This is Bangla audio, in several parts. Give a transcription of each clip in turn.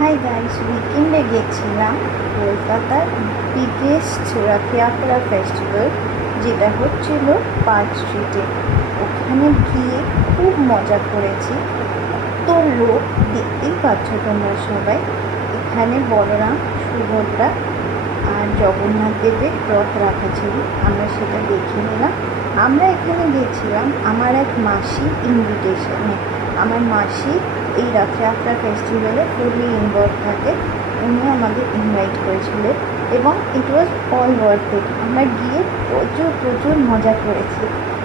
হাই গাইস, উইকেন্ডে গেছিলাম কলকাতার বিগেস্ট রথযাত্রা ফেস্টিভ্যাল, যেটা হচ্ছিল পার্ক স্ট্রিটে। ওখানে গিয়ে খুব মজা করেছি। তো লোক দেখতেই পাচ্ছ তোমরা সবাই। এখানে বলরাম, সুভদ্রা আর জগন্নাথ দেবের রথ রাখা ছিল, আমরা সেটা দেখে নিলাম। আমরা এখানে গেছিলাম আমার এক মাসির ইনভিটেশনে। আমার মাসি এই রথযাত্রা ফেস্টিভ্যালে ফুললি ইনভলভ থাকে। উনি আমাদের ইনভাইট করেছিলেন এবং ইট ওয়াজ অল ওয়ার্থ ইট। আমরা গিয়ে প্রচুর মজা করেছি।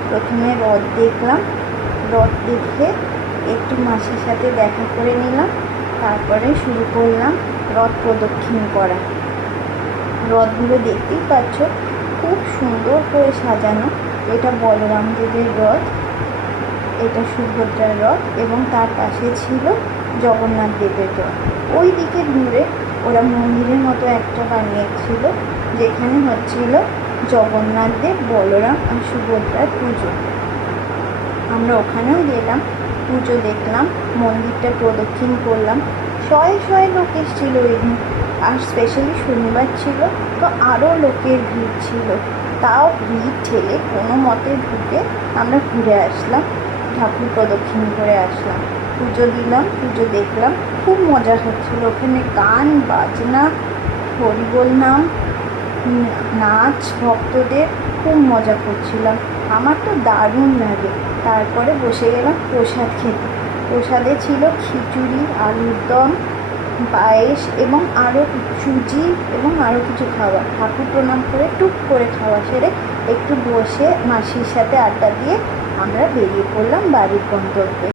প্রথমে রথ দেখলাম, রথ দেখে একটু মাসির সাথে দেখা করে নিলাম। তারপরে শুরু করলাম রথ প্রদক্ষিণ করা। রথগুলো দেখতেই পাচ্ছ, খুব সুন্দর করে সাজানো। এটা বলরাম দেবের রথ, এটা সুভদ্রার রথ এবং তার পাশে ছিল জগন্নাথ দেবের রথ। ওই দিকে দূরে ওরা মন্দিরের মতো একটা বানিয়েছিল, যেখানে হচ্ছিল জগন্নাথ দেব, বলরাম আর সুভদ্রার পুজো। আমরা ওখানেও গেলাম, পুজো দেখলাম, মন্দিরটা প্রদক্ষিণ করলাম। শয়ে লোক এসেছিল ওই দিন, আর স্পেশালি শনিবার ছিল, তো আরও লোকের ভিড় ছিল। তাও ভিড় ঠেলে কোনো মতে ঢুকে আমরা ঘুরে আসলাম, ঠাকুর প্রদক্ষিণ করে আসলাম, পুজো দিলাম, পুজো দেখলাম। খুব মজা হচ্ছিল ওখানে, গান বাজনা, হরিবোল নাম, নাচ, ভক্তদের খুব মজা করছিলাম। আমার তো দারুণ লাগে। তারপরে বসে গেলাম প্রসাদ খেতে। প্রসাদে ছিল খিচুড়ি, আলুর দম, পায়েস এবং আরও সুজি এবং আরও কিছু খাবার। ঠাকুর প্রণাম করে টুক করে খাওয়া সেরে একটু বসে মাসির সাথে আড্ডা দিয়ে আমরা বেরিয়ে পড়লাম বাড়ির গন্তব্যে।